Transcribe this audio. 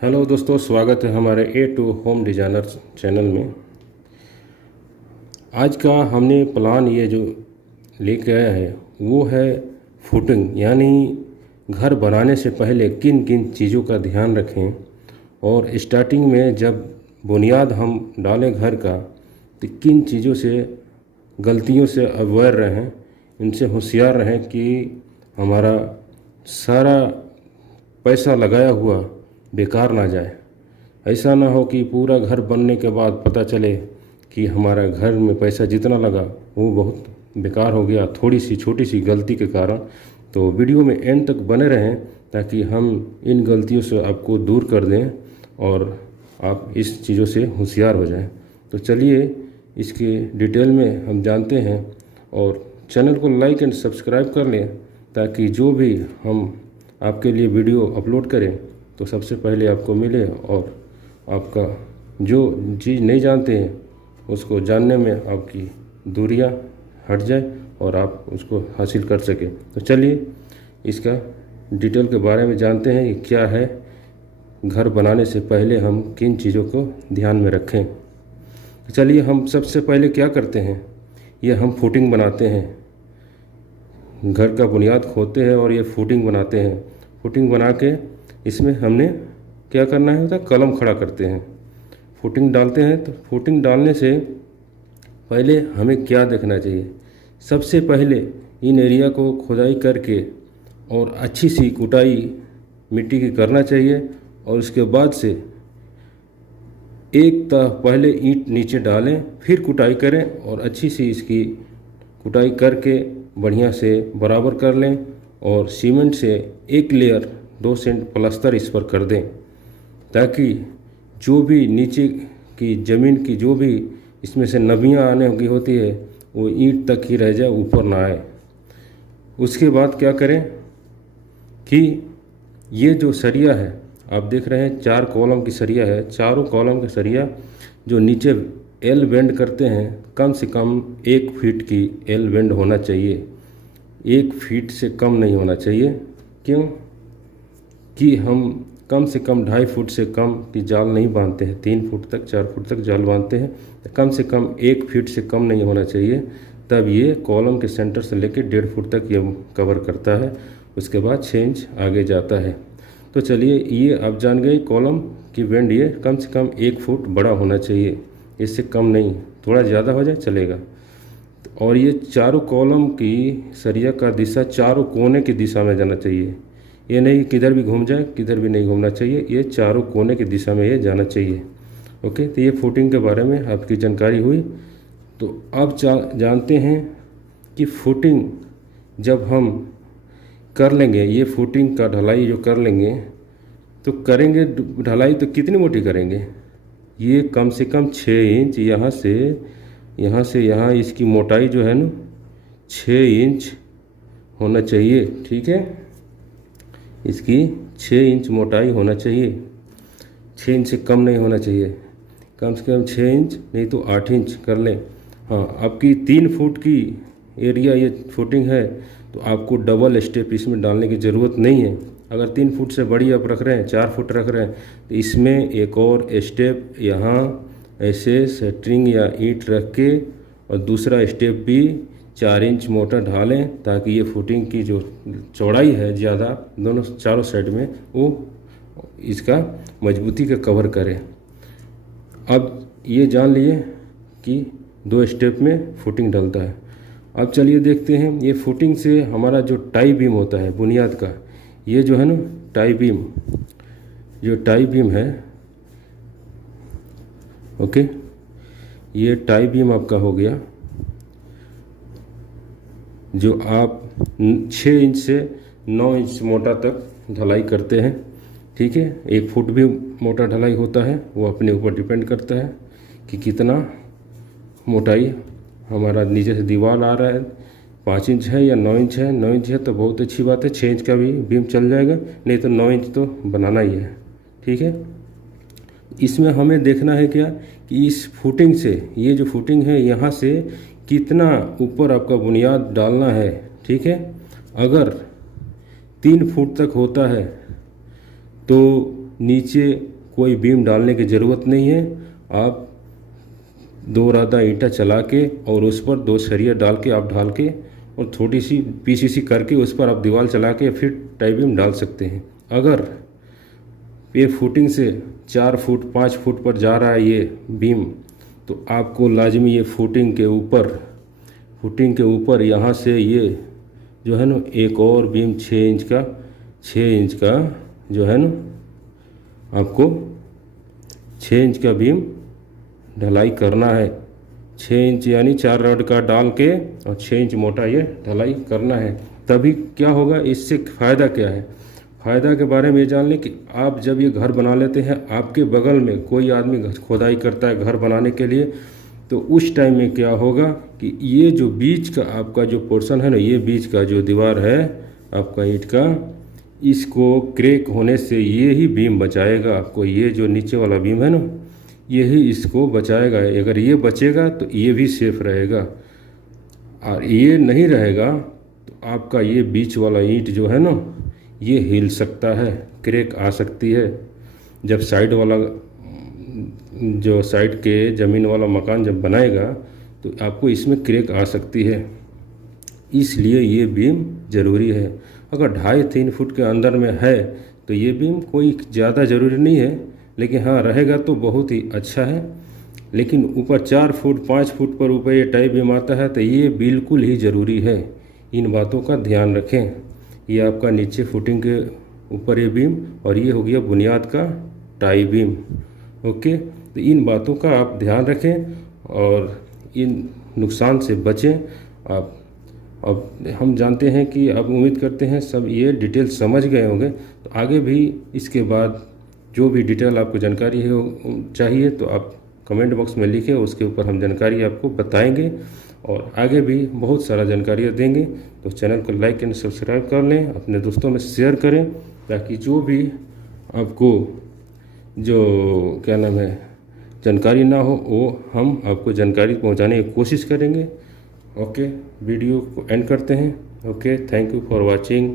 Hello दोस्तों, स्वागत है हमारे ए टू होम डिज़ाइनर चैनल में। आज का हमने प्लान ये जो लेके आया है वो है फुटिंग, यानी घर बनाने से पहले किन किन चीज़ों का ध्यान रखें और स्टार्टिंग में जब बुनियाद हम डालें घर का तो किन चीज़ों से, गलतियों से अवेयर रहें, इनसे होशियार रहें कि हमारा सारा पैसा लगाया हुआ बेकार ना जाए। ऐसा ना हो कि पूरा घर बनने के बाद पता चले कि हमारा घर में पैसा जितना लगा वो बहुत बेकार हो गया, थोड़ी सी छोटी सी गलती के कारण। तो वीडियो में एंड तक बने रहें ताकि हम इन गलतियों से आपको दूर कर दें और आप इस चीज़ों से होशियार हो जाएं। तो चलिए इसके डिटेल में हम जानते हैं और चैनल को लाइक एंड सब्सक्राइब कर लें ताकि जो भी हम आपके लिए वीडियो अपलोड करें तो सबसे पहले आपको मिले और आपका जो चीज़ नहीं जानते हैं उसको जानने में आपकी दूरियां हट जाए और आप उसको हासिल कर सकें। तो चलिए इसका डिटेल के बारे में जानते हैं कि क्या है, घर बनाने से पहले हम किन चीज़ों को ध्यान में रखें। तो चलिए हम सबसे पहले क्या करते हैं, ये हम फुटिंग बनाते हैं। घर का बुनियाद खोदते हैं और ये फुटिंग बनाते हैं। फुटिंग बना के इसमें हमने क्या करना है होता है, कलम खड़ा करते हैं। फुटिंग डालते हैं तो फुटिंग डालने से पहले हमें क्या देखना चाहिए, सबसे पहले इन एरिया को खुदाई करके और अच्छी सी कुटाई मिट्टी की करना चाहिए और उसके बाद से एक पहले ईंट नीचे डालें, फिर कुटाई करें और अच्छी सी इसकी कुटाई करके बढ़िया से बराबर कर लें और सीमेंट से एक लेयर 2 सेंट प्लास्टर इस पर कर दें ताकि जो भी नीचे की ज़मीन की जो भी इसमें से नमियाँ आने की होती है वो ईंट तक ही रह जाए, ऊपर ना आए। उसके बाद क्या करें कि ये जो सरिया है आप देख रहे हैं 4 कॉलम की सरिया है, चारों कॉलम का सरिया जो नीचे एल बेंड करते हैं कम से कम 1 फीट की एल बेंड होना चाहिए, 1 फीट से कम नहीं होना चाहिए। क्यों कि हम कम से कम 2.5 फुट से कम की जाल नहीं बांधते हैं, 3 फुट तक 4 फुट तक जाल बांधते हैं। कम से कम 1 फीट से कम नहीं होना चाहिए, तब ये कॉलम के सेंटर से लेकर 1.5 फुट तक ये कवर करता है। उसके बाद 6 इंच आगे जाता है। तो चलिए ये आप जान गए कॉलम की बेंड ये कम से कम 1 फुट बड़ा होना चाहिए, इससे कम नहीं, थोड़ा ज़्यादा हो जाए चलेगा। और ये चारों कॉलम की सरिया का दिशा चारों कोने की दिशा में जाना चाहिए, ये नहीं किधर भी घूम जाए, किधर भी नहीं घूमना चाहिए, ये चारों कोने की दिशा में ये जाना चाहिए। ओके, तो ये फुटिंग के बारे में आपकी जानकारी हुई। तो अब जानते हैं कि फुटिंग जब हम कर लेंगे, ये फुटिंग का ढलाई जो कर लेंगे तो करेंगे ढलाई तो कितनी मोटी करेंगे, ये कम से कम 6 इंच यहाँ से यहाँ इसकी मोटाई जो है ना 6 इंच होना चाहिए। ठीक है, इसकी 6 इंच मोटाई होना चाहिए, 6 इंच से कम नहीं होना चाहिए, कम से कम 6 इंच नहीं तो 8 इंच कर लें। हाँ, आपकी 3 फुट की एरिया ये फुटिंग है तो आपको डबल स्टेप इसमें डालने की ज़रूरत नहीं है। अगर 3 फुट से बड़ी आप रख रहे हैं, 4 फुट रख रहे हैं तो इसमें एक और स्टेप यहाँ ऐसे सेटरिंग या ईंट रख के और दूसरा स्टेप भी 4 इंच मोटा ढालें ताकि ये फुटिंग की जो चौड़ाई है ज़्यादा दोनों चारों साइड में वो इसका मजबूती का कवर करे। अब ये जान लिए कि 2 स्टेप में फुटिंग डलता है। अब चलिए देखते हैं ये फुटिंग से हमारा जो टाई बीम होता है बुनियाद का, ये जो है ना टाई बीम, जो टाई बीम है, ओके, ये टाई बीम आपका हो गया जो आप 6 इंच से 9 इंच मोटा तक ढलाई करते हैं। ठीक है, 1 फुट भी मोटा ढलाई होता है, वो अपने ऊपर डिपेंड करता है कि कितना मोटाई हमारा नीचे से दीवार आ रहा है, 5 इंच है या 9 इंच है। 9 इंच है तो बहुत अच्छी बात है, 6 इंच का भी बीम चल जाएगा, नहीं तो 9 इंच तो बनाना ही है। ठीक है, इसमें हमें देखना है क्या कि इस फुटिंग से, ये जो फुटिंग है यहाँ से कितना ऊपर आपका बुनियाद डालना है। ठीक है, अगर 3 फुट तक होता है तो नीचे कोई बीम डालने की ज़रूरत नहीं है। आप 2 रादा ईंटा चला के और उस पर 2 सरिया डाल के आप ढाल के और थोड़ी सी पीसीसी करके उस पर आप दीवार चला के फिर टाई बीम डाल सकते हैं। अगर ये फुटिंग से 4 फुट 5 फुट पर जा रहा है ये बीम, तो आपको लाजमी ये फुटिंग के ऊपर यहाँ से ये जो है ना एक और बीम 6 इंच का जो है ना आपको 6 इंच का बीम ढलाई करना है। 6 इंच यानी 4 रड का डाल के और 6 इंच मोटा ये ढलाई करना है। तभी क्या होगा, इससे फ़ायदा क्या है, फ़ायदा के बारे में ये जान लें कि आप जब ये घर बना लेते हैं, आपके बगल में कोई आदमी खोदाई करता है घर बनाने के लिए, तो उस टाइम में क्या होगा कि ये जो बीच का आपका जो पोर्शन है ना, ये बीच का जो दीवार है आपका ईंट का, इसको क्रैक होने से ये ही बीम बचाएगा आपको। ये जो नीचे वाला बीम है ना, यही इसको बचाएगा। अगर ये बचेगा तो ये भी सेफ रहेगा, और ये नहीं रहेगा तो आपका ये बीच वाला ईंट जो है ना, ये हिल सकता है, क्रैक आ सकती है। जब साइड वाला जो साइड के ज़मीन वाला मकान जब बनाएगा तो आपको इसमें क्रैक आ सकती है। इसलिए ये बीम ज़रूरी है। अगर 2.5-3 फुट के अंदर में है तो ये बीम कोई ज़्यादा ज़रूरी नहीं है, लेकिन हाँ रहेगा तो बहुत ही अच्छा है। लेकिन ऊपर 4 फुट 5 फुट पर ऊपर ये टाई बीम आता है तो ये बिल्कुल ही ज़रूरी है। इन बातों का ध्यान रखें। ये आपका नीचे फुटिंग के ऊपर ये बीम, और ये हो गया बुनियाद का टाई बीम। ओके, तो इन बातों का आप ध्यान रखें और इन नुकसान से बचें। आप अब हम जानते हैं कि आप उम्मीद करते हैं सब ये डिटेल समझ गए होंगे। तो आगे भी इसके बाद जो भी डिटेल आपको जानकारी है चाहिए तो आप कमेंट बॉक्स में लिखें, उसके ऊपर हम जानकारी आपको बताएंगे और आगे भी बहुत सारा जानकारियाँ देंगे। तो चैनल को लाइक एंड सब्सक्राइब कर लें, अपने दोस्तों में शेयर करें, ताकि जो भी आपको जो क्या नाम है जानकारी ना हो वो हम आपको जानकारी पहुंचाने की कोशिश करेंगे। ओके, वीडियो को एंड करते हैं। Okay, thank you for watching.